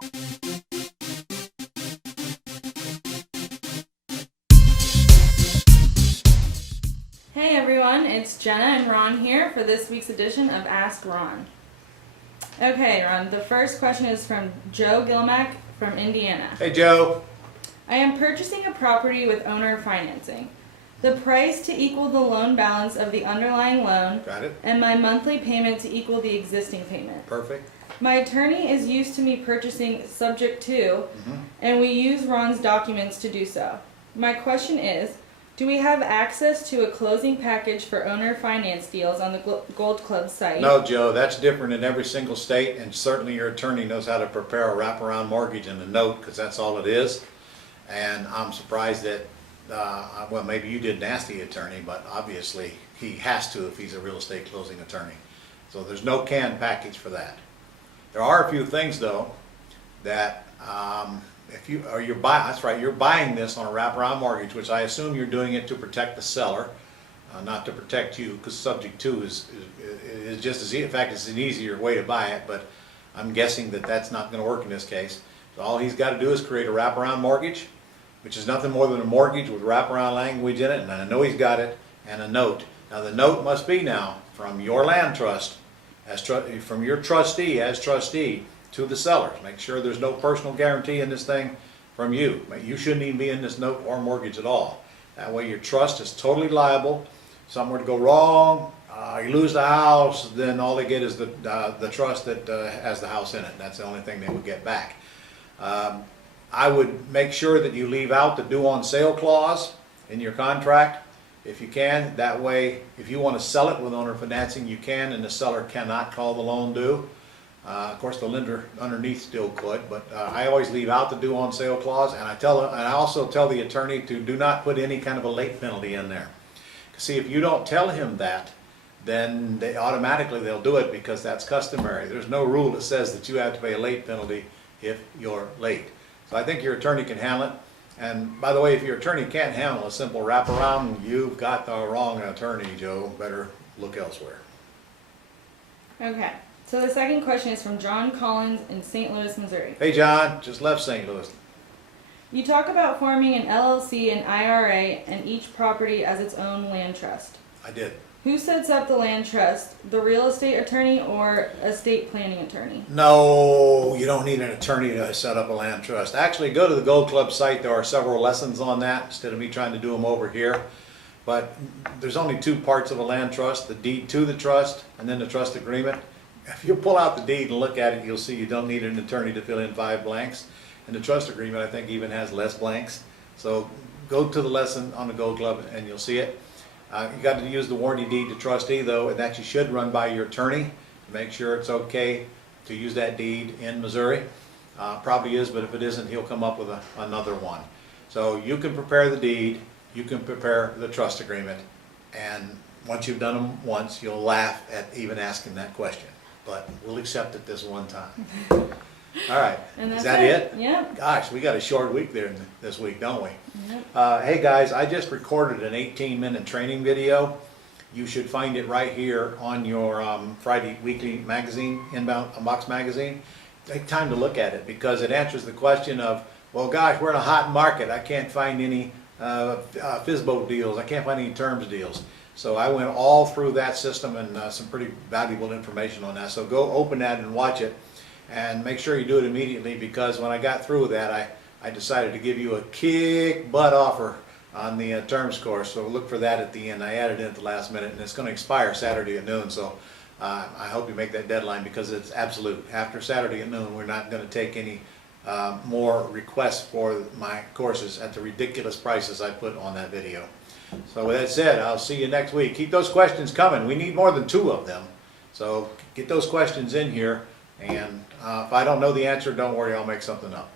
Hey everyone, it's Jenna and Ron here for this week's edition of Ask Ron. Okay, Ron, the first question is from Joe Gilmack from Indiana. Hey, Joe. I am purchasing a property with owner financing. The price to equal the loan balance of the underlying loan. Got it. And my monthly payment to equal the existing payment. Perfect. My attorney is used to me purchasing subject to, and we use Ron's documents to do so. My question is, do we have access to a closing package for owner finance deals on the Gold Club site? No, Joe, that's different in every single state, and certainly your attorney knows how to prepare a wraparound mortgage and a note, because that's all it is. And I'm surprised that, well, maybe you didn't ask the attorney, but obviously he has to if he's a real estate closing attorney. So there's no canned package for that. There are a few things, though, that if you or you're buying, that's right, you're buying this on a wraparound mortgage, which I assume you're doing it to protect the seller, not to protect you, because subject to is just as, in fact, it's an easier way to buy it, but I'm guessing that that's not going to work in this case. So all he's got to do is create a wraparound mortgage, which is nothing more than a mortgage with wraparound language in it, and I know he's got it, and a note. Now the note must be now from your land trust, from your trustee as trustee to the sellers. Make sure there's no personal guarantee in this thing from you. You shouldn't even be in this note or mortgage at all. That way your trust is totally liable. If something were to go wrong, you lose the house, then all they get is the trust that has the house in it. That's the only thing they would get back. I would make sure that you leave out the due on sale clause in your contract if you can. That way, if you want to sell it with owner financing, you can, and the seller cannot call the loan due. Of course, the lender underneath still could, but I always leave out the due on sale clause, and I also tell the attorney to do not put any kind of a late penalty in there. See, if you don't tell him that, then they'll do it because that's customary. There's no rule that says that you have to pay a late penalty if you're late. So I think your attorney can handle it. And by the way, if your attorney can't handle a simple wraparound, you've got the wrong attorney, Joe. Better look elsewhere. Okay, so the second question is from John Collins in St. Louis, Missouri. Hey, John, just left St. Louis. You talk about forming an LLC and IRA and each property as its own land trust. I did. Who sets up the land trust, the real estate attorney or estate planning attorney? No, you don't need an attorney to set up a land trust. Actually, go to the Gold Club site. There are several lessons on that instead of me trying to do them over here. But there's only two parts of a land trust, the deed to the trust and then the trust agreement. If you pull out the deed and look at it, you'll see you don't need an attorney to fill in 5 blanks. And the trust agreement, I think, even has less blanks. So go to the lesson on the Gold Club and you'll see it. You got to use the warranty deed to trustee, though, and that you should run by your attorney to make sure it's okay to use that deed in Missouri. Probably is, but if it isn't, he'll come up with another one. So you can prepare the deed, you can prepare the trust agreement, and once you've done them once, you'll laugh at even asking that question. But we'll accept it this one time. All right, is that it? Yeah. Gosh, we got a short week there this week, don't we? Yep. Hey guys, I just recorded an 18-minute training video. You should find it right here on your Friday weekly magazine, Inbound Unbox magazine. Take time to look at it because it answers the question of, well, gosh, we're in a hot market. I can't find any FSBO deals. I can't find any terms deals. So I went all through that system and some pretty valuable information on that. So go open that and watch it. And make sure you do it immediately because when I got through with that, I decided to give you a kick butt offer on the terms course. So look for that at the end. I added it at the last minute and it's going to expire Saturday at noon. So I hope you make that deadline because it's absolute. After Saturday at noon, we're not going to take any more requests for my courses at the ridiculous prices I put on that video. So with that said, I'll see you next week. Keep those questions coming. We need more than 2 of them. So get those questions in here. And if I don't know the answer, don't worry, I'll make something up.